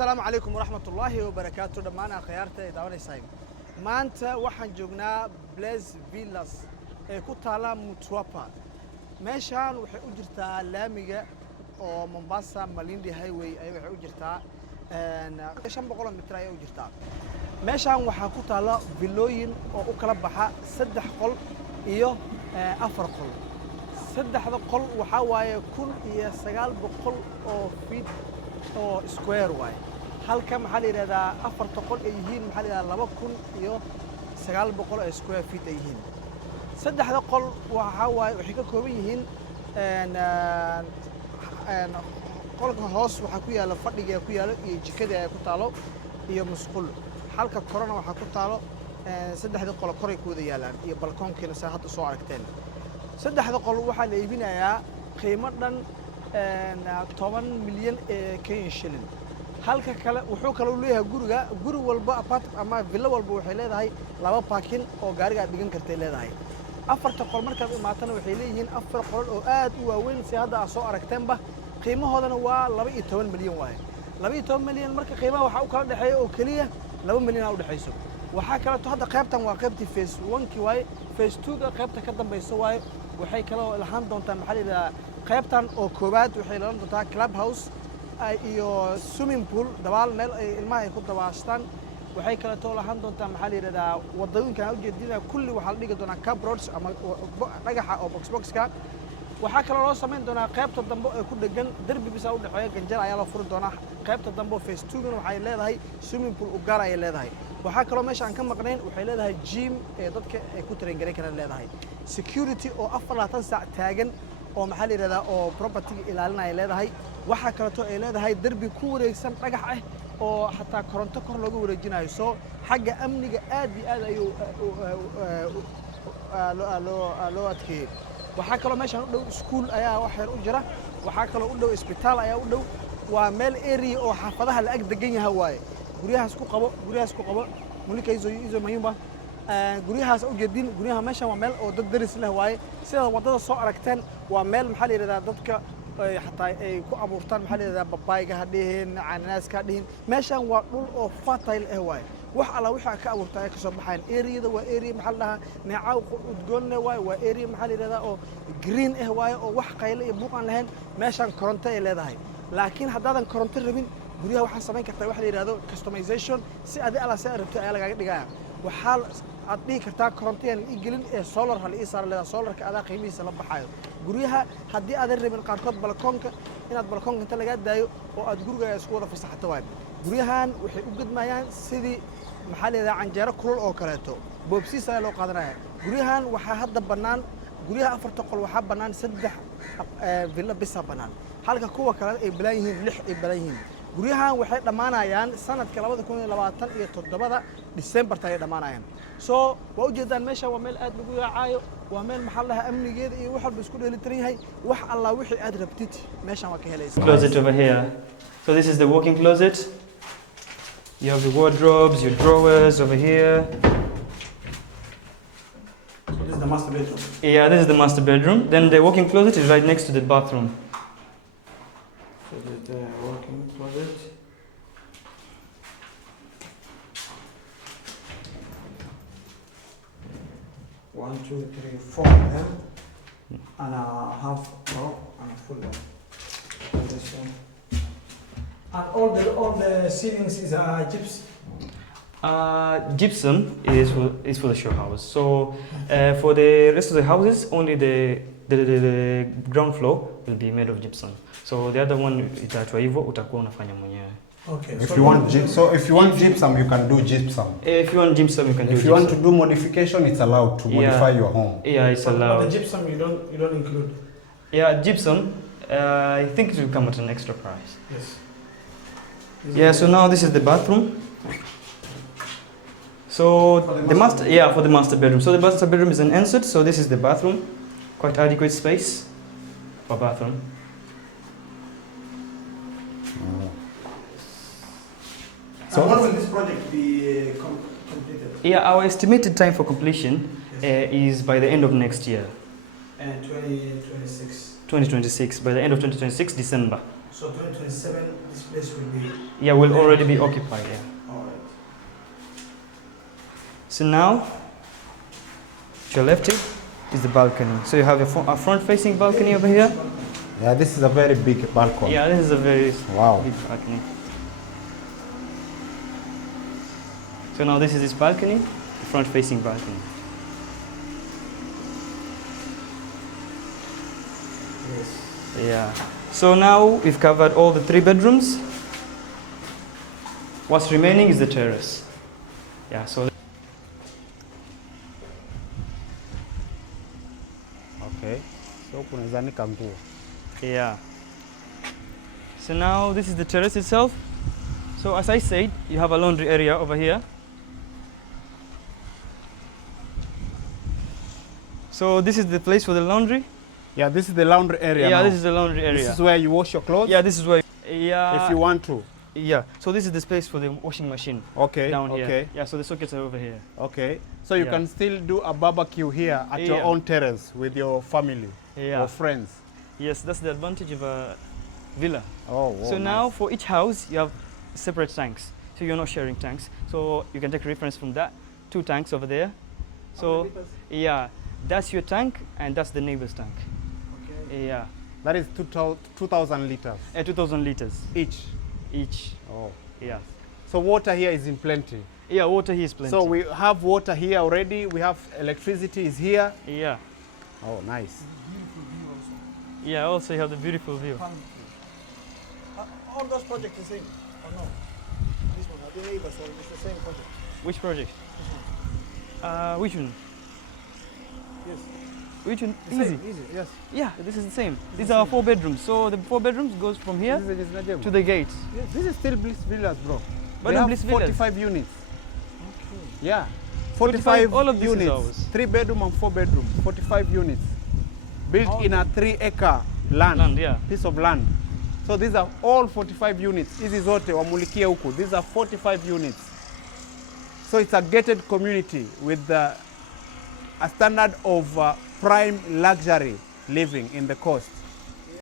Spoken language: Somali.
السلام عليكم ورحمة الله وبركاته. دمانا خيارته داوني سايم maanta waxaan joognaa Blaze Villas ee ku taala Mtwapa. meeshaan waxay u jirtaa laamiga oo Mombasa Malindi Highway ay waxay u jirtaa 500 mitir ay u jirtaa. meeshaan waxaa ku taala villooyin oo u kala baxa 3 qol iyo 4 qol. 3 qol waxa waaye 1900 oo feet oo square waaye. halka maxaa la yiraahdaa 4 qol ay yihiin maxaa la yiraahdaa 2900 oo square feet ay yihiin. 3 qol waxa waaye waxay ka kooban yihiin qolka hoos waxa ku yaala fadhiga ku yaala iyo jikada ay ku taalo iyo musqul. halka korona waxa ku taalo 3 qol koray ku wada yaalaan iyo balkoonkiina saa hadda soo aragteen. 3 qol waxa la iibinayaa qiimo dhan 10 milyan ee Kenyan shilling. halka kale wuxuu kale u leeyahay guri walba apartment ama villa walba waxay leedahay 2 parking oo gaariga dhigan kartay leedahay. 4 qol markaad imaatana waxay leeyihiin 4 qol oo aad u waaweyn si hadda soo aragteenba qiimahoodana waa 12 milyan waaye. 12 milyan marka qiimaha waxa uu kala dhaxeeyo oo kaliya 2 milyan u dhaxayso. waxa kale oo hadda qaybtan waa qaybtii phase 1 ki waaye. phase 2 ga qaybta ka dambayso waaye. waxay kale oo lahaan doontaa maxalliga qaybtan oo koobaad waxay lahaan doontaa club house iyo swimming pool dabaal meel ay ilmaha ay ku dabaashtaan. waxay kale oo lahaan doontaa maxaa la yiraahdaa wadooyinka u jeedina kulli waxa la dhigi doonaa cupboards ama dhagaxa oo boxka. waxa kale oo loo sameyn doonaa qaybta dambe ee ku dhagan darbi bisa u dhaxeeya ganjeel ayaa la furi doonaa. qaybta dambe phase 2 gana waxay leedahay swimming pool u gaar ay leedahay. waxa kale oo meesha aan ka maqnayn waxay leedahay gym ee dadka ay ku train gareyn karaan leedahay. security oo 24 saac taagan oo maxaa la yiraahdaa oo property ilaalinaya leedahay. waxa kale oo ay leedahay darbi ku wareegsan dhagax ah oo xataa koronto kor looga wareejinayo. soo xagga amniga aad iyo aad ayuu loo adkeeyay. waxa kale oo meeshan u dhow school ayaa wax yar u jira. waxa kale oo u dhow isbitaal ayaa u dhow. waa meel area oo xaafadaha la ag degan yahay waaye. guryahaas ku qabo mulika izo muhiimba guryahaas u jeedin guryaha meeshan waa meel oo dad daris leh waaye. sida wadada soo aragteen waa meel maxaa la yiraahdaa dadka xataa ay ku abuurtaan maxaa la yiraahdaa babayga hadhiin cananaaska hadhiin. meeshan waa dhul oo fertile ah waaye. wax alla waxa ka abuurtaa ay ka soo baxaan. area waa area maxaa la neecaw udgoon waaye. waa area maxaa la yiraahdaa oo green ah waaye oo wax qaylo iyo buuq aan lahayn. meeshan koronto ay leedahay. laakiin haddaadan koronto rabin guryaha waxaan samayn kartaa wax la yiraahdo customization si adi alla si rabto ayaa lagaaga dhigaya. waxaa aad dhihi kartaa korontoyan i gelin ee solar hal ii saar leedahay. solarka adaa qiimihiisa la baxayo. guryaha haddii aadan rabin qaarkood balkoonka inaad balkoonka inta laga daayo oo aad gurigaaga isku wada fasaxato waaye. guryahan waxay u gudmayaan sidii maxaa leedahay canjeero kulul oo kaleeto boobsiis ayaa loo qaadanaya. guryahan waxaa hadda bannaan guryaha 4 qol waxaa bannaan 3 villa bisa bannaan. halka kuwa kale ay balan yihiin 6 ay balan yihiin. guryahan waxay dhamaanayaan sanadka 2027 December tay dhamaanayaan. soo waa u jeedaan meesha waa meel aad lagu yaacayo. waa meel maxaa laha amnigeeda iyo wax walba isku dheelitiran yahay. wax alla wixii aad rabtid meeshan waa ka helaysaa. Closet over here. So this is the walk-in closet. You have your wardrobes, your drawers over here. So this is the master bedroom. Yeah, this is the master bedroom. Then the walk-in closet is right next to the bathroom. So this is the walk-in closet. One, two, three, 4 of them, and a half row and a full one. And this one. And all the ceilings is gypsum. Gypsum is for the show house. So for the rest of the houses, only the ground floor will be made of gypsum. So the other one itaachwa hivyo utakuwa unafanya mwenyewe. Okay. If you want gypsum, you can do gypsum. If you want gypsum, you can do gypsum. If you want to do modification, it's allowed to modify your home. Yeah, it's allowed. But the gypsum you don't include. Yeah, gypsum. I think it will come at an extra price. Yes. Yeah. So now this is the bathroom. So the master bedroom. So the master bedroom is an ensuite. So this is the bathroom. Quite adequate space for bathroom. So when will this project be completed? Yeah, our estimated time for completion is by the end of next year. And 2026. 2026. By the end of 2026, December. So 2027, this place will be. Yeah, will already be occupied. Yeah. All right. So now, to your left is the balcony. So you have a front-facing balcony over here. Yeah, this is a very big balcony. Yeah, this is a very Wow. big balcony. So now this is this balcony, the front-facing balcony. Yes. Yeah. So now we've covered all the 3 bedrooms. What's remaining is the terrace. Yeah. So. Okay. So kunaweza nika nguo. Yeah. So now this is the terrace itself. So as I said, you have a laundry area over here. So this is the place for the laundry. Yeah, this is the laundry area. Yeah, now. this is the laundry area. This is where you wash your clothes. Yeah, this is where. Yeah. If you want to. Yeah. So this is the space for the washing machine Okay. down here. Okay. Yeah. So the sockets are over here. Okay. So you Yeah. can still do a barbecue here at your Yeah. own terrace with your family Yeah. or friends. Yes, that's the advantage of a villa. Oh. So now for each house you have separate tanks. So you're not sharing tanks. So you can take reference from that. 2 tanks over there. So yeah, that's your tank and that's the neighbor's tank. Okay. Yeah. that is 2,000 liters 2,000 liters each. each. Oh. Yeah. So water here is in plenty. Yeah, water here is plenty. So we have water here already. We have electricity is here. yeah. Oh, nice. Beautiful view also. Yeah, also you have the beautiful view. Palm tree. All those projects the same? Or no? This one, are they neighbors or it's the same project? Which project? Which one? Yes. Which one? The Easy. same, easy, yes. Yeah, this is the same. These are 4 bedrooms. So the 4 bedrooms goes from here to the gate. This is still Bliss Villas, bro. But They no, have Bliss Villas. 45 units. Okay. Yeah. 45, all of this is units. ours. 3 bedroom and 4 bedroom. 45 units. Built All in a 3-acre land. Yeah. Piece of land. So these are all 45 units. Hizi zote wamulikie huku. These are 45 units. So it's a gated community with a standard of prime luxury living in the coast.